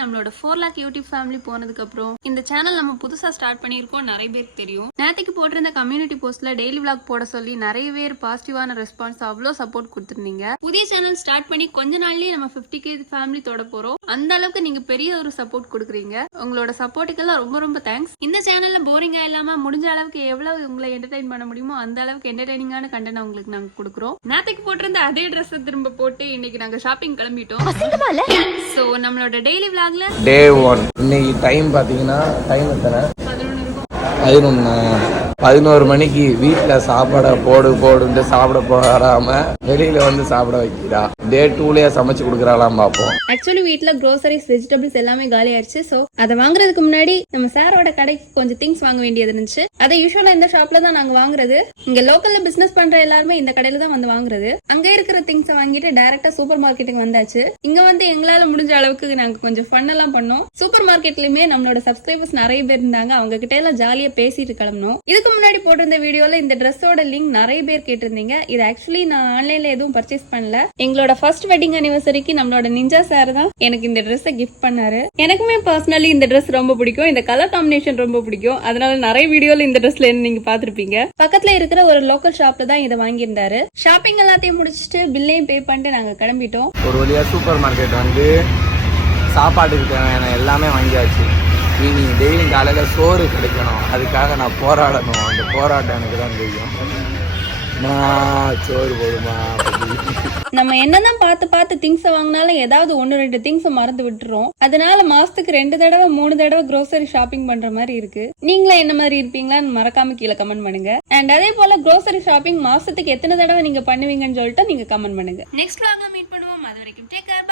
நம்மளோட four lakh YouTube family போனதுக்கு அப்புறம் இந்த சேனல் நம்ம புதுசா ஸ்டார்ட் பண்ணியிருக்கோம். நிறைய பேருக்கு தெரியும். நேற்றுக்கு போட்டிருந்த கம்யூனிட்டி போஸ்ட்ல டெய்லி vlog போட சொல்லி நிறைய பேர் பாசிட்டிவான ரெஸ்பான்ஸ் அவ்வளோ சப்போர்ட் கொடுத்துருந்தீங்க. புதிய சேனல் ஸ்டார்ட் பண்ணி கொஞ்ச நாள்லயே நம்ம 50k கே ஃபேமிலி தொட போறோம். அந்த அளவுக்கு நீங்க பெரிய ஒரு சப்போர்ட் கொடுக்குறீங்க. உங்களோட சப்போர்ட்டுக்கெல்லாம் ரொம்ப ரொம்ப தேங்க்ஸ் இந்த சேனல்ல போரிங்கா இல்லாம முடிஞ்ச அளவுக்கு எவ்வளவு உங்களை என்டர்டைன் பண்ண முடியுமோ அந்த அளவுக்கு என்டர்டைனிங்கான கண்டென்ட் உங்களுக்கு நாங்க கொடுக்குறோம். நேற்றுக்கு போட்டிருந்த அதே ட்ரெஸ் திரும்ப போட்டு இன்னைக்கு நாங்க ஷாப்பிங் கிளம்பிட்டோம். சோ நம்மளோட டெய்லி vlogல டே ஒன் இன்னைக்கு டைம் பார்த்தீங்கன்னா டைம் எத்தனை? ayun know. பதினோரு மணிக்கு வீட்டில் சாப்பாடை போடு போடுன்ட்டு சாப்பிட போகாம வெளியில வந்து சாப்பிட வைக்கிறா. டே டூலயே சமைச்சு கொடுக்குறாளாம் பார்ப்போம் ஆக்சுவலி வீட்டில் க்ரோசரிஸ் வெஜிடபிள்ஸ் எல்லாமே காலி ஆயிடுச்சு. ஸோ அதை வாங்குறதுக்கு முன்னாடி நம்ம சாரோட கடைக்கு கொஞ்சம் திங்ஸ் வாங்க வேண்டியது இருந்துச்சு. அதை யூஸ்வலா இந்த ஷாப்ல தான் நாங்க வாங்குறது. இங்க லோக்கல்ல பிசினஸ் பண்ற எல்லாருமே இந்த கடையில தான் வந்து வாங்குறது. அங்க இருக்கிற திங்ஸ் வாங்கிட்டு டைரக்டா சூப்பர் மார்க்கெட்டுக்கு வந்தாச்சு. இங்க வந்து எங்களால முடிஞ்ச அளவுக்கு நாங்க கொஞ்சம் ஃபன் எல்லாம் பண்ணோம். சூப்பர் மார்க்கெட்லயுமே நம்மளோட சப்ஸ்கிரைபர்ஸ் நிறைய பேர் இருந்தாங்க. அவங்க கிட்ட எல்லாம் ஜாலியா பேசிட்டு கிளம்பணும் இதுக்கு முன்னாடி போட்டிருந்த வீடியோல இந்த ட்ரெஸ்ஸோட லிங்க் நிறைய பேர் கேட்டிருந்தீங்க. இது ஆக்சுவலி நான் ஆன்லைன்ல எதுவும் பர்ச்சேஸ் பண்ணல. எங்களோட ஃபர்ஸ்ட் வெட்டிங் அனிவர்சரிக்கு நம்மளோட நிஞ்சா சார் தான் எனக்கு இந்த ட்ரெஸ்ஸை கிஃப்ட் பண்ணாரு. எனக்குமே பர்சனலி இந்த ட்ரெஸ் ரொம்ப பிடிக்கும். இந்த கலர் காம்பினேஷன் ரொம்ப பிடிக்கும். அதனால நிறைய வீடியோல இந்த ட்ரெஸ்ல நீங்க பாத்திருப்பீங்க பக்கத்துல இருக்கிற ஒரு லோக்கல் ஷாப்ல தான் இதை வாங்கியிருந்தாரு. ஷாப்பிங் எல்லாத்தையும் முடிச்சிட்டு பில்லையும் பே பண்ணிட்டு நாங்க கிளம்பிட்டோம். ஒரு வழியாக சூப்பர் மார்க்கெட் வந்து சாப்பாட்டுக்கு தேவையான எல்லாமே வாங்கியாச்சு. டெய்லி காலையில் சோறு கிடைக்கணும். அதுக்காக நான் போராடணும். அந்த போராட்டம் எனக்கு தான் தெரியும். சோறு போடுமா. நம்ம என்னதான் பார்த்து பார்த்து திங்ஸ் வாங்கினாலும் ஏதாவது ஒன்னு ரெண்டு திங்ஸ் மறந்து விட்டுறோம். அதனால மாசத்துக்கு ரெண்டு தடவை மூணு தடவை grocery ஷாப்பிங் பண்ற மாதிரி இருக்கு. நீங்களும் என்ன மாதிரி இருப்பீங்களான்னு மறக்காம கீழே கமெண்ட் பண்ணுங்க. அண்ட் அதே போல grocery ஷாப்பிங் மாசத்துக்கு எத்தனை தடவை நீங்க பண்ணுவீங்கன்னு சொல்லிட்டு நீங்க கமெண்ட் பண்ணுங்க. நெக்ஸ்ட் vlogல மீட் பண்ணுவோம். அது வரைக்கும் டேக் கேர் பை